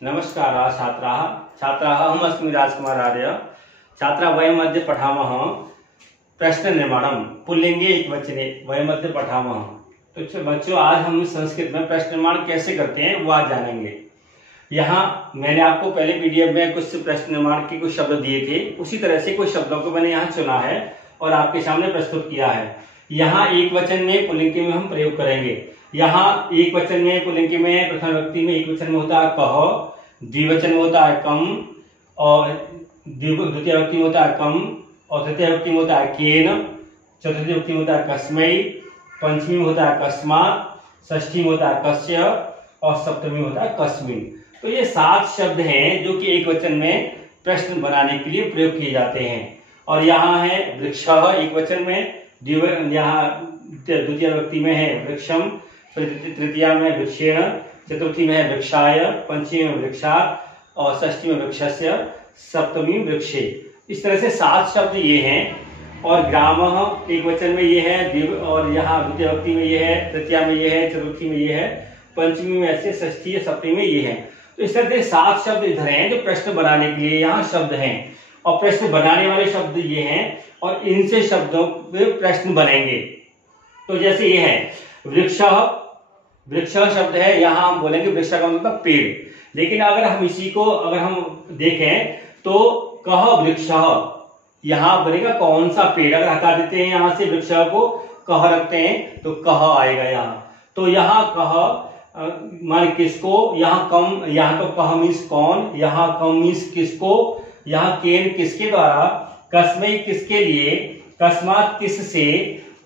नमस्कार छात्राः छात्राः हम अस्मि राजकुमार आर्य छात्रा वयम् अद्य पठामः प्रश्न निर्माणम पुल्लिंगे एकवचने वयम् अद्य पठामः। तो बच्चों आज हम संस्कृत में प्रश्न निर्माण कैसे करते हैं वो आज जानेंगे। यहाँ मैंने आपको पहले पीडीएफ में कुछ प्रश्न निर्माण के कुछ शब्द दिए थे, उसी तरह से कुछ शब्दों को मैंने यहाँ चुना है और आपके सामने प्रस्तुत किया है। यहाँ एक वचन में पुल्लिंग में हम प्रयोग करेंगे। यहाँ एक वचन में पुल्लिंग में प्रथम व्यक्ति में एक वचन में होता है कह, द्विवचन में होता है कम और द्वितीय व्यक्ति में होता है कम और तृतीय व्यक्ति में होता है केन, चतुर्थी व्यक्ति में होता है कस्मै, पंचमी में होता है कस्मात्, षष्ठी में होता है कस्य और सप्तमी में होता है कस्मिन्। तो ये 7 शब्द हैं जो कि एक वचन में प्रश्न बनाने के लिए प्रयोग किए जाते हैं। और यहाँ है वृक्षः एक वचन में, यहाँ द्वितीय व्यक्ति में है वृक्षम, तृतीया में वृक्षेण, चतुर्थी में है वृक्षाय, पंचमी में वृक्षात् और षष्ठी में वृक्षस्य, सप्तमी वृक्षे। इस तरह से 7 शब्द ये हैं। और ग्रामः एक वचन में ये है और यहाँ द्वितीय व्यक्ति में ये है, तृतीया में ये है, चतुर्थी में ये है, पंचमी में ऐसे, षष्ठी सप्तमी में ये है। तो इस तरह से 7 शब्द इधर हैं जो प्रश्न बनाने के लिए यहाँ शब्द हैं और प्रश्न बनाने वाले शब्द ये हैं और इनसे शब्दों पे प्रश्न बनेंगे। तो जैसे ये है वृक्षः, वृक्षः शब्द है, यहाँ हम बोलेंगे वृक्ष का मतलब पेड़। लेकिन अगर हम इसी को अगर हम देखें तो कह वृक्षः, यहाँ बनेगा कौन सा पेड़। अगर हटा देते हैं यहाँ से वृक्ष को, कह रखते हैं तो कह आएगा यहाँ। तो यहाँ कह मान किसको, यहाँ कम, यहाँ तो कह मीन्स कौन, यहाँ कम मीन्स किसको, यहाँ केन किसके द्वारा, कस्मै किसके लिए, कस्मात् किससे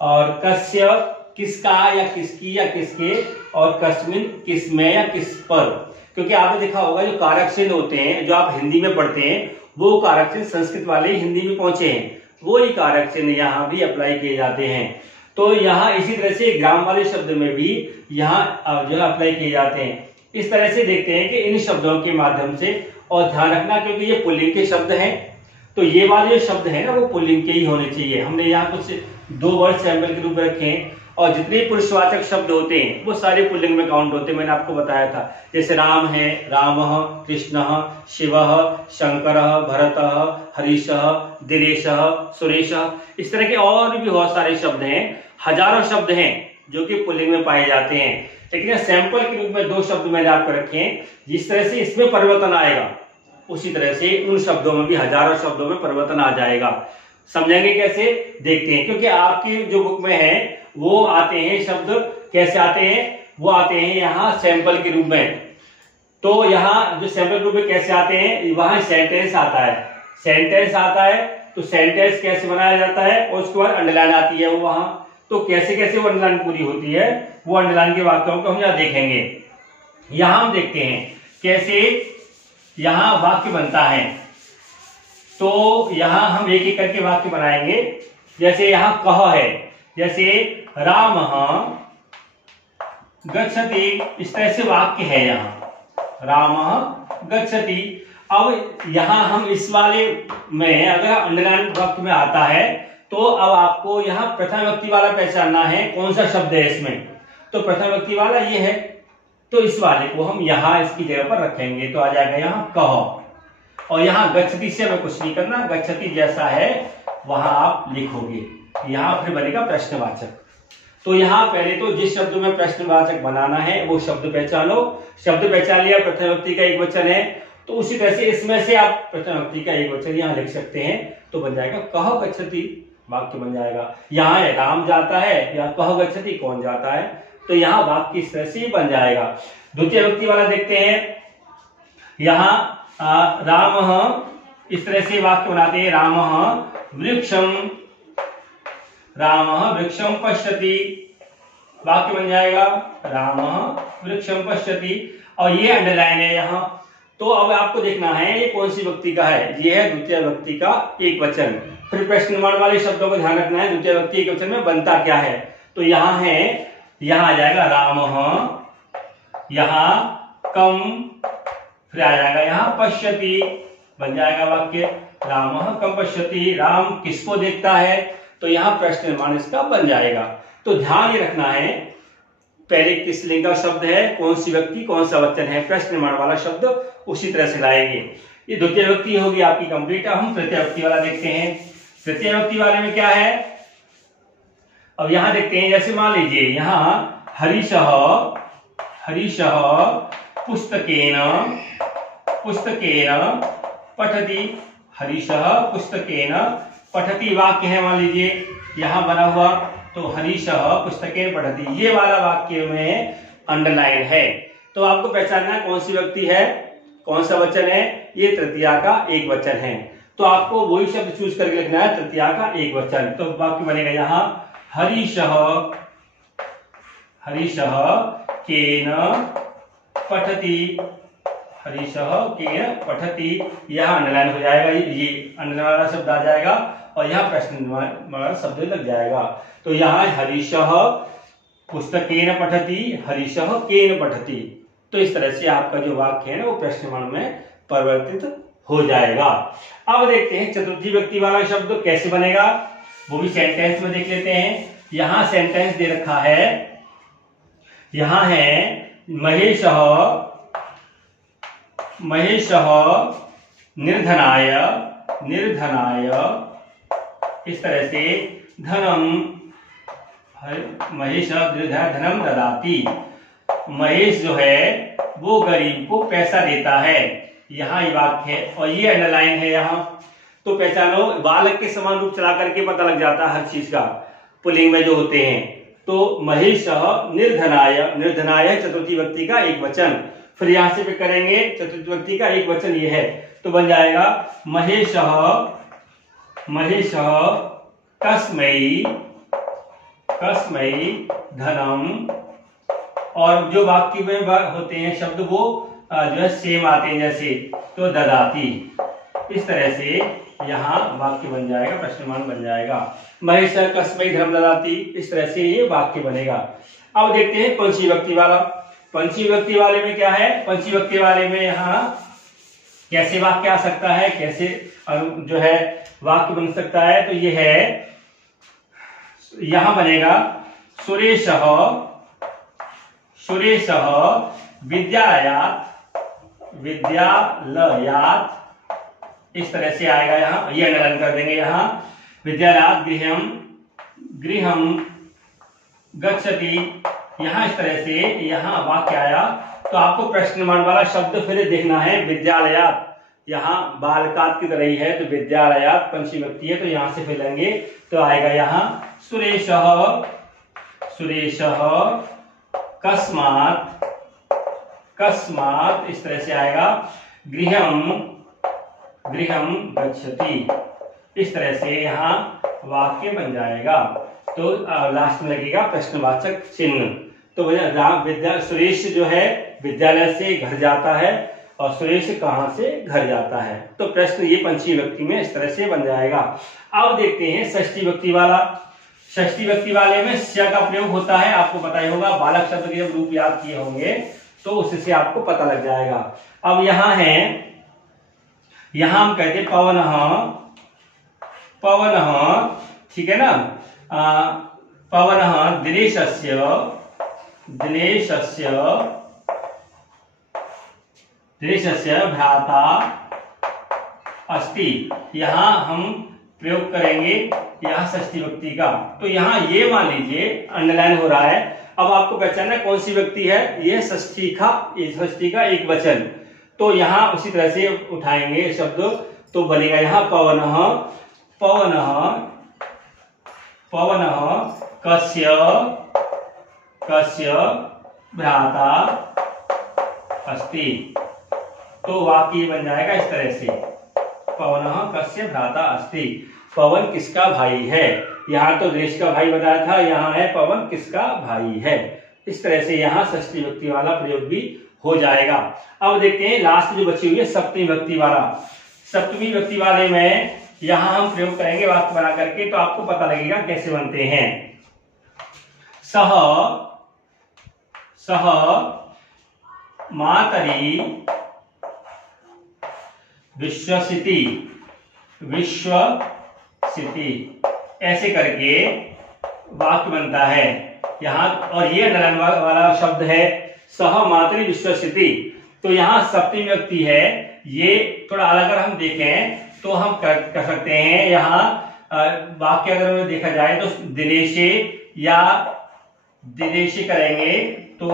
और कस्य किसका या किसकी या किसके और कस्मिन् किसमें या किस पर। क्योंकि आपने देखा होगा जो कारक चिन्ह होते हैं जो आप हिंदी में पढ़ते हैं वो कारक चिन्ह संस्कृत वाले हिंदी में पहुंचे हैं, वो ही कारक चिन्ह यहाँ भी अप्लाई किए जाते हैं। तो यहाँ इसी तरह से ग्राम वाले शब्द में भी यहाँ जो है अप्लाई किए जाते हैं। इस तरह से देखते हैं कि इन शब्दों के माध्यम से, और ध्यान रखना क्योंकि ये पुल्लिंग के शब्द हैं तो ये वाले जो शब्द हैं ना वो पुल्लिंग के ही होने चाहिए। हमने यहाँ कुछ 2 वर्ड सैंपल के रूप में रखे हैं और जितने पुरुषवाचक शब्द होते हैं वो सारे पुल्लिंग में काउंट होते हैं। मैंने आपको बताया था जैसे राम है, रामः, कृष्णः, शिवः, शंकरः, भरतः, हरीशः, दिनेशः, सुरेशः। इस तरह के और भी बहुत सारे शब्द हैं, हजारों शब्द हैं जो कि पुल्लिंग में पाए जाते हैं। लेकिन सैंपल के रूप में 2 शब्द मैंने आपको रखे हैं। जिस तरह से इसमें परिवर्तन आएगा उसी तरह से उन शब्दों में भी हजारों शब्दों में परिवर्तन आ जाएगा। समझेंगे कैसे, देखते हैं। क्योंकि आपकी जो बुक में है वो आते हैं शब्द, कैसे आते हैं, वो आते हैं यहाँ सैंपल के रूप में। तो यहाँ जो सैंपल के रूप में कैसे आते हैं, वहां सेंटेंस आता है, सेंटेंस आता है। तो सेंटेंस कैसे बनाया जाता है और उसके बाद अंडरलाइन आती है वो वहां। तो कैसे कैसे वो अंडरलाइन पूरी होती है वो अंडरलाइन के वाक्यों को हम यहाँ देखेंगे। यहाँ हम देखते हैं कैसे यहाँ वाक्य बनता है। तो यहाँ हम एक एक करके वाक्य बनाएंगे। जैसे यहाँ कह है, जैसे रामः गच्छति, इस तरह से वाक्य है यहाँ रामः गच्छति। अब यहाँ हम इस वाले में अगर अंडरलाइन वाक्य में आता है तो अब आपको यहाँ प्रथम व्यक्ति वाला पहचानना है कौन सा शब्द है इसमें। तो प्रथम व्यक्ति वाला ये है, तो इस वाले को हम यहाँ इसकी जगह पर रखेंगे तो आ जाएगा यहाँ कह। और यहाँ गच्छति से हमें कुछ नहीं करना, गच्छति जैसा है वहां आप लिखोगे, यहाँ फिर बनेगा प्रश्नवाचक। तो यहाँ पहले तो जिस शब्द में प्रश्नवाचक बनाना है वो शब्द पहचानो। शब्द पहचान लिया, प्रथम व्यक्ति का एक वचन है तो उसी तरह से इसमें से आप प्रथम व्यक्ति का एक वचन यहाँ लिख सकते हैं तो बन जाएगा कह गच्छति, वाक्य बन जाएगा। यहाँ है राम जाता है या कह गच्छति कौन जाता है, तो यहाँ वाक्य इस तरह से बन जाएगा। द्वितीय व्यक्ति वाला देखते हैं, यहाँ रामः, इस तरह से वाक्य बनाते हैं रामः वृक्षम, रामः वृक्षम पश्यति, वाक्य बन जाएगा रामः वृक्षम पश्यति। और ये अंडरलाइन है यहाँ। तो अब आपको देखना है ये कौन सी व्यक्ति का है, ये है द्वितीय व्यक्ति का एक वचन। फिर प्रश्न निर्माण वाले शब्दों को ध्यान रखना है द्वितीय व्यक्ति एक वचन में बनता क्या है। तो यहाँ है, यहाँ आ जाएगा रामः, यहाँ कम, फिर आ जाएगा यहाँ पश्यति, बन जाएगा वाक्य रामः कम पश्यति। राम किसको देखता है, तो यहाँ प्रश्न निर्माण इसका बन जाएगा। तो ध्यान ये रखना है पहले किस लिंग का शब्द है, कौन सी व्यक्ति, कौन सा वचन है, प्रश्न निर्माण वाला शब्द उसी तरह से लाएंगे। ये द्वितीय व्यक्ति होगी आपकी कंप्लीट। अब हम तृतीय व्यक्ति वाला देखते हैं। तृतीय व्यक्ति वाले में क्या है, अब यहां देखते हैं, जैसे मान लीजिए यहाँ हरीशः पुस्तकेन पठति, हरीशः पुस्तकेन पठति वाक्य है, मान लीजिए यहां बना हुआ, तो हरीशः पुस्तकेन पठति, ये वाला वाक्य में अंडरलाइन है। तो आपको पहचानना है कौन सी व्यक्ति है, कौन सा वचन है, ये तृतीया का एक वचन है। तो आपको वही शब्द चूज करके लिखना है, तृतीया का एक वचन। तो वाक्य बनेगा यहाँ हरीशः केन पठति, हरीशः केन पठति, यहाँ अंडरलाइन हो जाएगा, ये अंडरलाइन वाला शब्द आ जाएगा और यहाँ प्रश्न वाला शब्द लग जाएगा। तो यहाँ हरीशः पुस्तकेन पठति, हरीशः केन पठति। तो इस तरह से आपका जो वाक्य है ना वो प्रश्नमान में परिवर्तित हो जाएगा। अब देखते हैं चतुर्थी व्यक्ति वाला शब्द कैसे बनेगा, वो भी सेंटेंस में देख लेते हैं। यहां सेंटेंस दे रखा है, यहां है महेशः निर्धनाय, इस तरह से धनम, महेश धनम ददाति, महेश जो है वो गरीब को पैसा देता है, यहाँ ये वाक्य है और ये अंडरलाइन है यहाँ। तो पहचानो, बालक के समान रूप चला करके पता लग जाता है हर चीज का, पुल्लिंग में जो होते हैं। तो महेश निर्धनाय चतुर्थी व्यक्ति का एक वचन, फिर यहां से भी करेंगे चतुर्थी व्यक्ति का एक वचन ये है, तो बन जाएगा महेश कस्मै धनम, और जो वाक्य में होते हैं शब्द वो जो है सेम आते हैं, जैसे तो ददाती, इस तरह से यहाँ वाक्य बन जाएगा, प्रश्नमान बन जाएगा। महेश कस्मै धनम ददाती, इस तरह से ये वाक्य बनेगा। अब देखते हैं पंचमी व्यक्ति वाला। पंचमी व्यक्ति वाले में क्या है, पंचमी व्यक्ति वाले में यहाँ कैसे वाक्य आ सकता है, कैसे जो है वाक्य बन सकता है, तो ये है, यहां बनेगा सुरेशः विद्यालयात्, इस तरह से आएगा यहाँ, ये अंडरलाइन कर देंगे यहाँ। विद्यालयात् गृहम गच्छति, यहाँ इस तरह से यहाँ वाक्य आया। तो आपको प्रश्नमान वाला शब्द फिर देखना है, विद्यालयात्, यहाँ बालकात की तरह ही है, तो विद्यालयात् पंचमी व्यक्ति है, तो यहाँ से फिर लेंगे तो आएगा यहाँ सुरेशः कस्मात्, इस तरह से आएगा। गृहम गच्छति, इस तरह से यहाँ वाक्य बन जाएगा। तो लास्ट में लगेगा प्रश्नवाचक चिन्ह। तो सुरेश जो है विद्यालय से घर जाता है और सुरेश कहां से घर जाता है। तो प्रश्न ये पंचमी व्यक्ति में इस तरह से बन जाएगा। अब देखते हैं षष्ठी व्यक्ति वाला। षष्ठी व्यक्ति वाले में स्य का प्रयोग होता है, आपको पता ही होगा, बालक शब्द के जब रूप याद किए होंगे तो उससे आपको पता लग जाएगा। अब यहाँ है, यहाँ हम कहते पवनः, ठीक है ना, पवनः दिनेशस्य भ्राता अस्ति, यहाँ हम प्रयोग करेंगे यहाँ षष्ठी व्यक्ति का। तो यहाँ ये मान लीजिए अंडरलाइन हो रहा है। अब आपको पहचानना कौन सी व्यक्ति है, ये षष्ठी का एक वचन। तो यहाँ उसी तरह से उठाएंगे शब्द, तो बनेगा यहाँ पवनः कस्य भ्राता अस्ति। तो वाक्य बन जाएगा इस तरह से, पवनः कस्य भ्राता अस्ति, पवन किसका भाई है। यहाँ तो देश का भाई बताया था, यहाँ है पवन किसका भाई है। इस तरह से यहाँ षष्ठी व्यक्ति वाला प्रयोग भी हो जाएगा। अब देखते हैं लास्ट जो बची हुई है सप्तमी व्यक्ति वाला। सप्तमी व्यक्ति वाले में यहाँ हम प्रयोग करेंगे वाक्य बना करके, तो आपको पता लगेगा कैसे बनते हैं। सह मातरी विश्वसिति, ऐसे करके वाक्य बनता है। यहाँ, और ये नलन वाला शब्द है सह मातृ विश्वसिति। तो यहाँ सप्तमी व्यक्ति है, ये थोड़ा अलग अगर हम देखें तो हम कर सकते हैं। यहाँ वाक्य अगर देखा जाए तो दिनेशे या दिनेशे करेंगे तो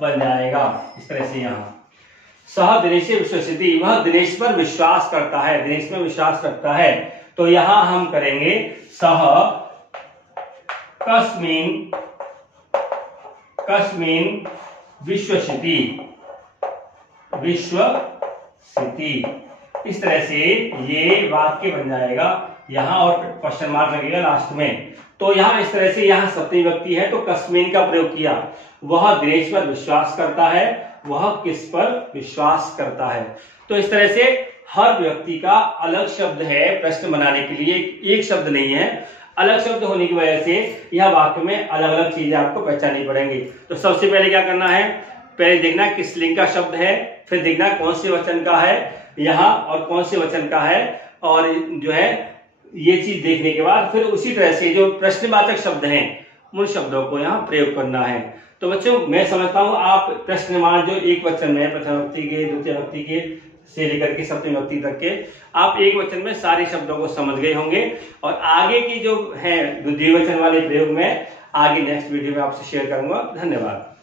बन जाएगा इस तरह से। यहाँ सह दिनेशे विश्वसिति, वह दिनेश पर विश्वास करता है, दिनेश में विश्वास रखता है। तो यहां हम करेंगे सह कस्मिन कस्मिन विश्वसिति, विश्वसिति। इस तरह से ये वाक्य बन जाएगा यहाँ, और क्वेश्चन मार्क लगेगा लास्ट में। तो यहाँ इस तरह से यहाँ सप्तमी व्यक्ति है तो कस्मिन का प्रयोग किया। वह दिनेश पर विश्वास करता है, वह किस पर विश्वास करता है। तो इस तरह से हर व्यक्ति का अलग शब्द है प्रश्न बनाने के लिए, एक शब्द नहीं है। अलग शब्द होने की वजह से यह वाक्य में अलग अलग चीजें आपको पहचाननी पड़ेंगी। तो सबसे पहले क्या करना है, पहले देखना किस लिंग का शब्द है, फिर देखना कौन से वचन का है यहाँ और कौन से वचन का है, और जो है ये चीज देखने के बाद फिर उसी तरह से जो प्रश्नवाचक शब्द हैं उन शब्दों को यहाँ प्रयोग करना है। तो बच्चों मैं समझता हूँ आप प्रश्न निर्माण जो एक वचन में प्रथम व्यक्ति के, द्वितीय व्यक्ति के से लेकर के सप्तमी व्यक्ति तक के आप एक वचन में सारे शब्दों को समझ गए होंगे। और आगे की जो है द्विवचन वाले प्रयोग में आगे नेक्स्ट वीडियो में आपसे शेयर करूंगा। धन्यवाद।